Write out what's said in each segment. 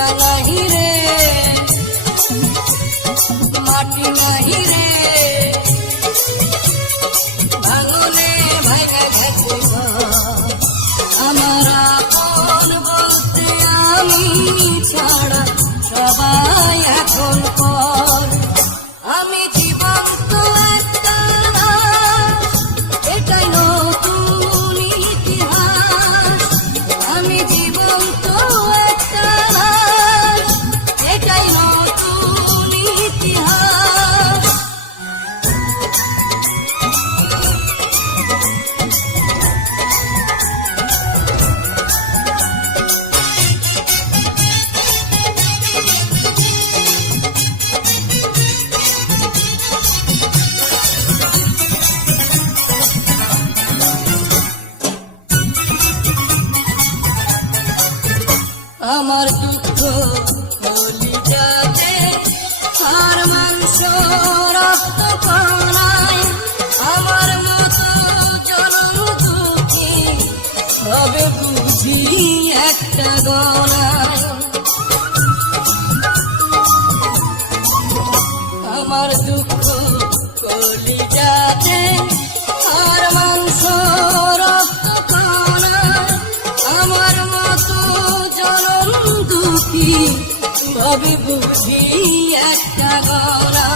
ভিটা নাহি রে, মাটি নাহি রে, ভাঙনে ভাঙা গেছে আমার আপন বলতে আমি ছাড়া সবাই এখন পর। আমি জীবন্ত একটা লাশ, এটাই নতুন ইতিহাস। আমি জীবন্ত একটা লাশ, এটাই নতুন ইতিহাস। আমার দুঃখ কলিজাতে আর মাংস রক্ত কণায়, আমার মতো জনম দুঃখী হবে বুঝি একটা গণায়। আমার দুঃখ কলিজাতে আর মাংস রক্ত কণায়, আমার মতো জনম দুঃখী ভাবি বুঝি একটা গণা।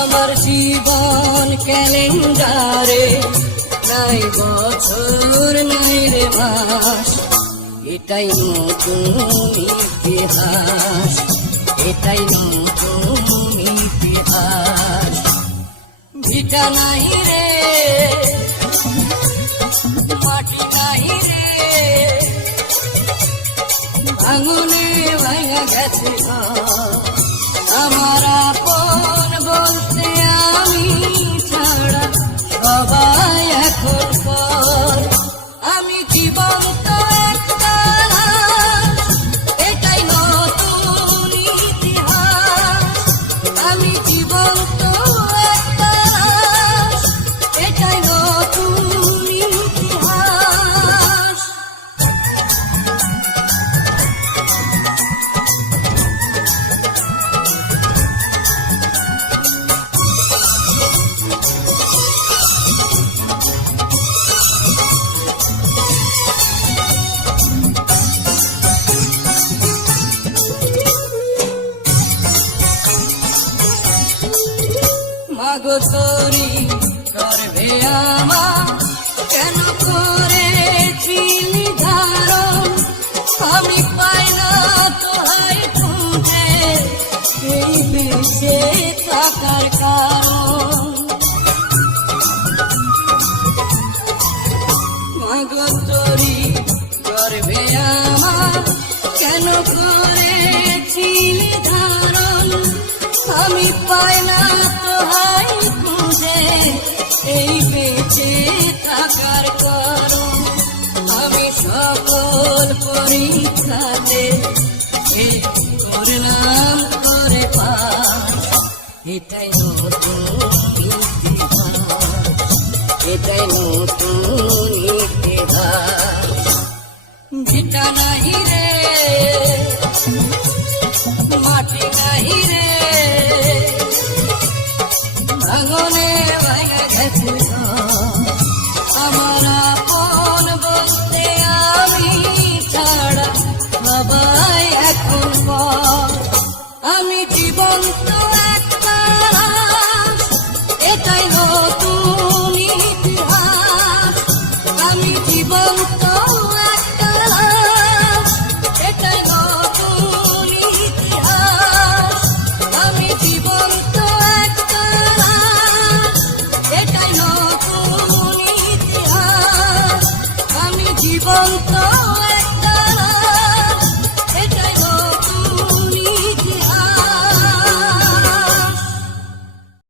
আমার জীবন ক্যালেন্ডারে নাই বছর নাই রে মাস, এটাই নতুন ইতিহাস, এটাই নতুন ইতিহাস। ভিটা নাই রে, মাটি নাই রে, ভাঙনে ভাঙা গেছে আমার আপন বলতে আমি ছাড়া সবাই এখন পর। আমি জীবন্ত একটা লাশ, এটাই নতুন ইতিহাস। আমি জীবন্ত একটা লাশ, এটাই নতুন ইতিহাস। মাগো তোরি গর্ভে আমার কেন করেছিলি ধারণ, আমি পাই না তোহাই খুঁজে এই বেঁচে থাকার কারণ। মাগো তোরি গর্ভে আমার কেন করেছিলি ধারণ, আমি পাই না তোহাই খুঁজে এই বেঁচে থাকার কারণ। আমি সকল পরীক্ষাতে করলাম করে পাস, এটাই নতুন ইতিহাস, এটাই নতুন ইতিহাস। ভিটা নাহি রে, মাটি নাহি রে, ভাঙনে ভাঙা গেছে আমার আপন বলতে আমি ছাড়া সবাই এখন পর। আমি জীবন্ত